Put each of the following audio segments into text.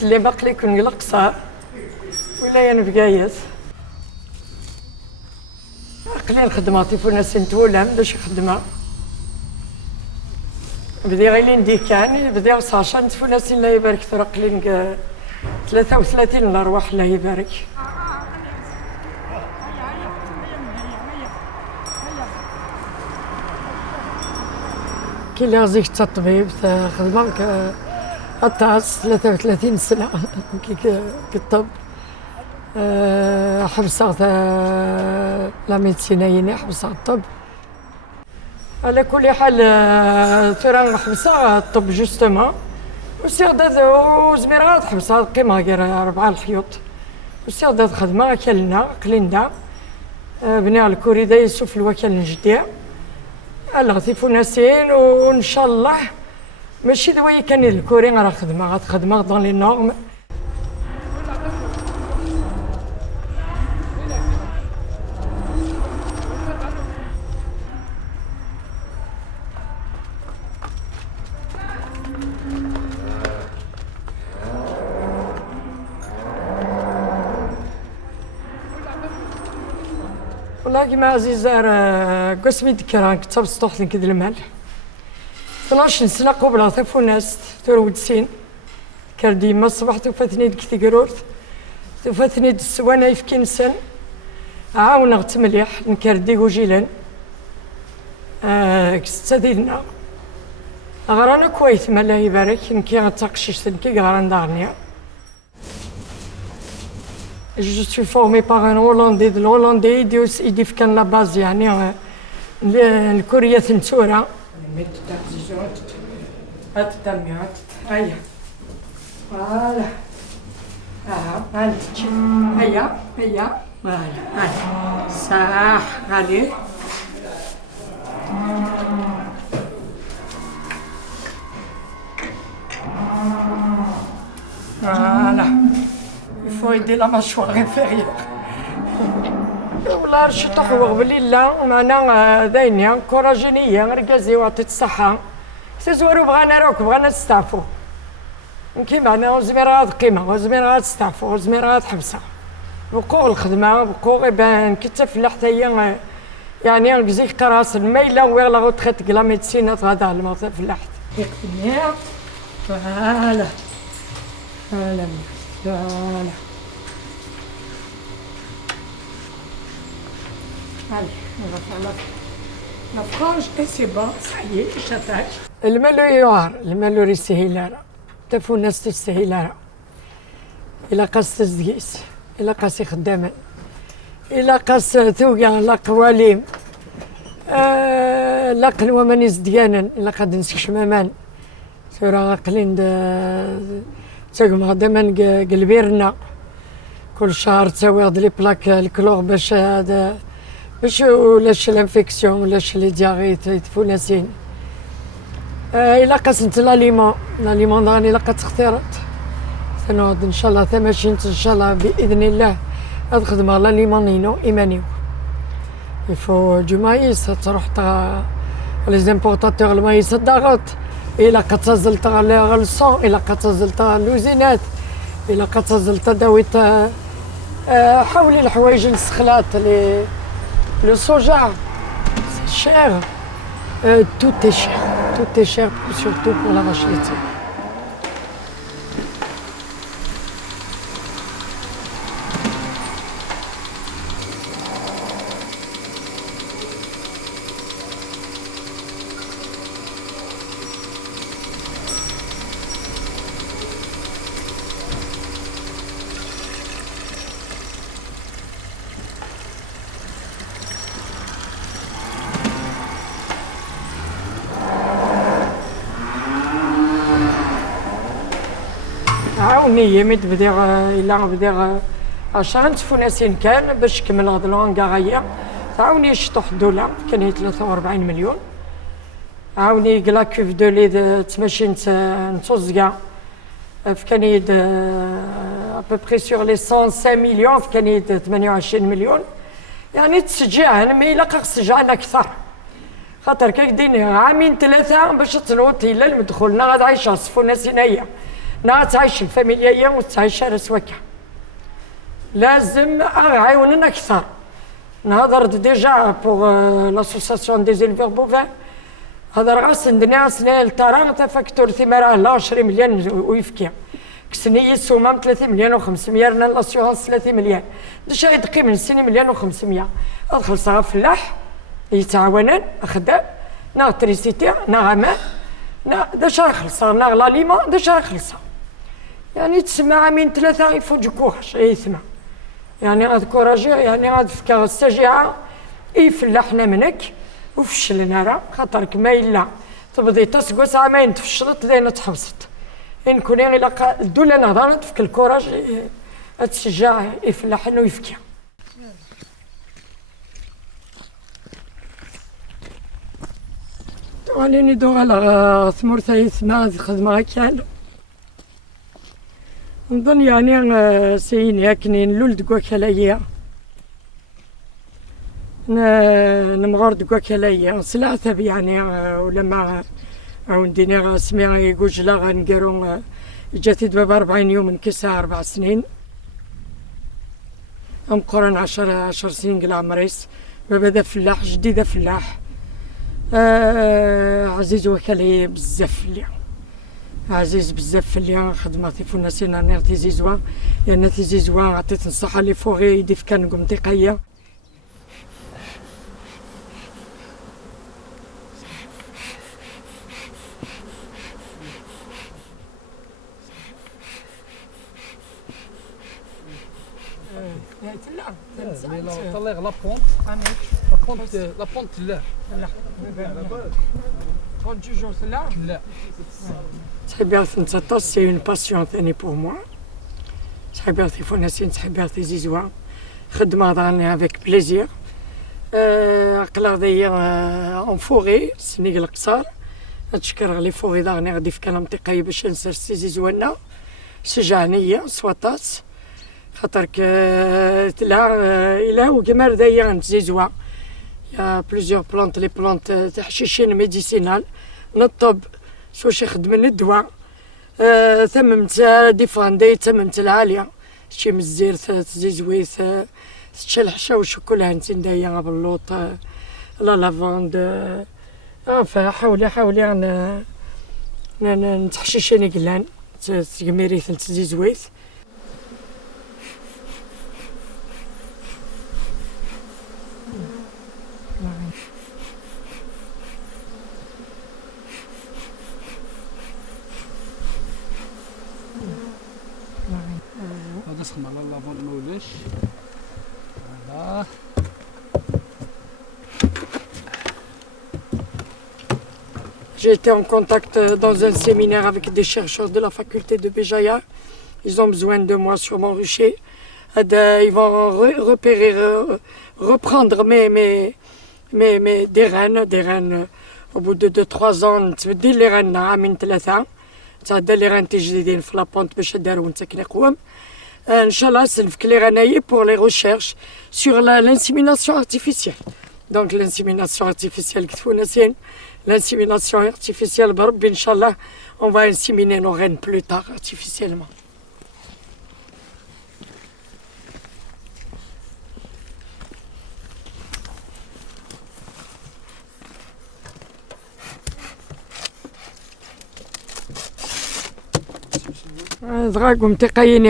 قلت لي باقي يكون القصار ولا انا بقايس قليل خدمة تيفوناس نتولم باش خدمة بدي غير ندي كان بدي صاشا تفوناس الله يبارك ثرا قليل 33 الارواح الله يبارك. كي اللي غزيك الطبيب خدمة الطاس 33 سنة كالطب حبسة لا ميديسينيين حبسة الطب. على كل حال ترى حبسة الطب جوستومون وسيغداد وزميرات حبسة قيمة غير 4 الحيوط وسيغداد خدمة كلنا قلينا بناء الكوريدا يسوف الوكال الجديع على تيفوناسين وان شاء الله ماشي دوي كان الكوري راه خدمة دون لي نورم. والله كيما عزيزة قسمي ذكرى كتاب سطوح كد المال 12 سنة قبل تفوناس ترود سين كار ديما الصباح توفاتني ديك تيكرورت توفاتني د السوانة يفكنسن عاونغت مليح نكار ديكو جيلان كستديدنا غرانا كويت ما الله يبارك نكي غتقشيش نكي غران دارنيا. Je suis formé par un Hollandais de l'Hollandais يدي كان لا باز يعني الكورية ثنتورة. هات الدمي هات هيا فوالا هانت هيا هيا هيا صح غالي فوالا. Il faut aider la mâchoire inférieure. والله رشي تحوغ بلي لا معنا داينيا كوراجينية ركازي وعطيت الصحة تزورو بغانا روك بغانا نستعفو كي معنا وزميرات قيمة وزميرات استعفو وزميرات حبسة بقوع الخدمة بقوع يبان كي تفلحت هي يعني ركزيك قراص الميلة ويغلا غوتخيتك لا ميديسين تغادا لما تفلحت يقتنيا فوالا فوالا فوالا. Allez, on va faire la frange et c'est bon, ça y est, j'attaque. الملو يوار الملو يسهل تفوناس تستهيل إلا قاس تزقيس إلا قاس خداما إلا قاس توقع لا قواليم لا قنوة مانيس ديانا إلا قاد نسك شمامان ثورا قلين تاقم غداما قلبيرنا كل شهر تساوي هاد لي بلاك الكلور باش هذا باش ولاش الانفيكسيون ولاش لي دياغيت يتفوناسين. إلا قاسنت لاليمون راني لقات اختيارات ثنوض ان شاء الله ثماشينت ان شاء الله باذن الله هاد خدمه لاليمونينو ايمانيو يفو دو مايس تروح لي زامبورطاتور المايس الضغط إلا كتزلت على الصون إلا كتزلت اللوزينات إلا كتزلت داويت حولي الحوايج السخلات لو صوجا شير tout est cher surtout pour la vache laitière. عاوني ميت بدير إلا بدير 10 تفوناسين كان باش كمل هاد لونكا غاية عاوني شطوح الدولار كان هي 43 مليون عاوني كلا كوف دو لي تماشي نتوزكا فكان يد ابوبخي سور لي 105 مليون فكان يد 28 مليون يعني تشجيعنا مي إلا خصجعنا أكثر خاطر كي دينا عامين 3 باش تنوض إلا المدخولنا غاد عايشة صفوناسين هي نا تعيش الفاميليا وتعيش على سواكا لازم عاوننا اكثر نهضر ديجا بوغ لاسوساسيون دي زيلفور بوفان هضر غاس ندني سنه الترى تا فاكتور ثماره لا 20 مليون ويفكي كسني يسومام 3 مليون و500 رنا لاسيورونس 3 مليون ديجا يدقي من 2 مليون و500 ادخل صغار فلاح يتعاونن خدام نا تريسيتي نا غماء نا داش يخلصها نا لاليما داش يخلصها يعني تسمى عامين 3 يفوت كوراج يسمى يعني غاد كوراجي يعني غاد فكا السجيعه يفلحنا منك وفشلنا راه خاطرك ما الا تبدي تسقو ساعه ما ينتفشلت لين تحبست ان كوني غير الدوله نهضرت فك الكوراج تشجع يفلح انه يفكي وليني دو على ثمور ثما خدمه كان نظن يعني سين ياكنين لولد كواكلايا نمغور كواكلايا سلعة يعني ولما عندنا سمي قجلة غنقرو جاتي دابا 40 يوم نكسها 4 سنين ام قران 10 سنين قل عمريس بدا فلاح جديدة فلاح عزيز وكالي بزاف ليا عزيز بزاف ليا خدمتي فونا سينا نعطي زيزوا لان تيزيزوا عطيت الصحة لي فوغي يدي في كان منطقية طلع لا بونت لا تحبيرتي نتا سي اون باسيون ثاني بور موا تحبيرتي فوناسين تحبيرتي زيزوا خدمة دارني افيك بليزير عقلا ضيا اون فوغي سنيق القصار نتشكر لي فوغي دارني غادي في كلام منطقي باش نسرسي زيزوانا شجعنية سواطاس خاطرك تلا إلا وكمار دايا نتزيزوا يا بليزيور بلانت لي بلانت تحشيشين ميديسينال نطب سواش يخدمن الدواء ثممت ديفاندي ثممت العالية شي مزير تزيزويث تشلح شوش كلها نتين دايا باللوط لا لافاند حاولي نتحشيشيني قلان تقميريث تزيزويث هذا سخن على لافون مولش فوالا J'ai été en contact dans un séminaire avec des chercheurs de la faculté de Béjaïa. Ils ont besoin de moi sur mon rucher. Ils vont repérer, reprendre des rennes. Au bout de 2-3 ans, تبدل لي رن عامين 3 تعدى لي ران جديدين في لابونت باش دارو نتاكل قوام ان شاء الله سنفك لي رانايي pour les recherches sur l'insémination artificielle. Donc l'insémination artificielle كتفونا سين l'insémination artificielle بربي ان شاء الله on va inséminer nos rennes plus tard artificiellement. دغاك منطقيين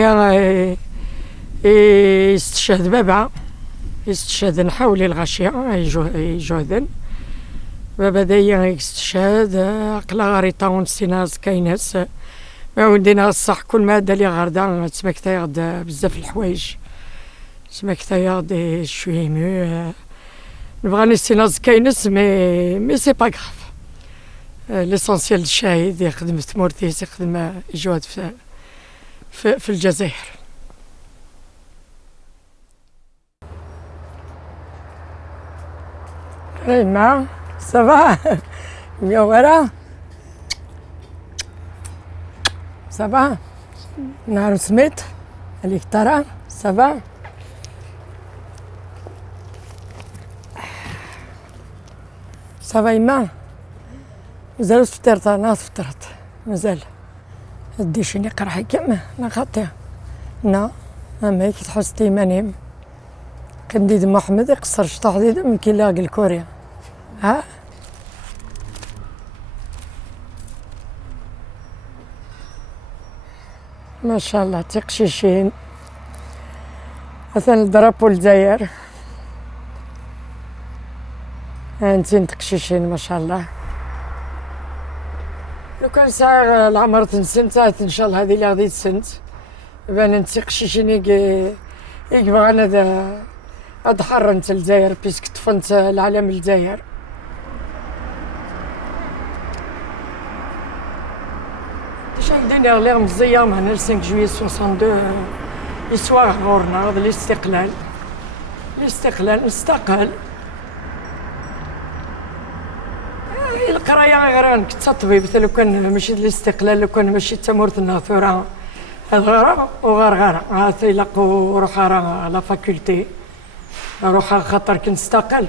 يستشهد بابا يستشهد نحاولي الغاشية يجهدن بابا دايا يستشهد عقلا غاريطا ونسيناز كايناس ما ودينا الصح كل ما دالي غاردا تسمك تايغد بزاف الحوايج تسمك تايغد شويه مو نبغى نسيناز كايناس مي سي با غاف ليسونسيال الشاهد يخدم في تمورتيس يخدم يجهد في الجزائر. ريما سافا ميورا سافا نهار سميت عليك ترى سافا سافا يما مازال فطرت انا فطرت مازال دي شيني قرحي كما نا خاطيها نا أما هيك تحس تيمانيم كنديد محمد يقصر شطح ديد من كيلاق الكوريا ها ما شاء الله تقشيشين مثلا درابو الجزائر هانتين تقشيشين ما شاء الله لو كان ساعة العمر تنسنت ان شاء الله هذه اللي غادي تسنت بان انت قشيشين يقبغ انا هاد حرنت الجزائر بيسك طفنت العالم الجزائر شاك دينا غير مزيا معنا 5 جويي 62 يسواغ غورنا هذا الاستقلال نستقل القرايه غير كنت طبيب لو كان ماشي الاستقلال لو كان ماشي تمورتنا ثورة الغرا وغرغره عاد يلاقوا روح على فاكولتي روح خاطر كنستقل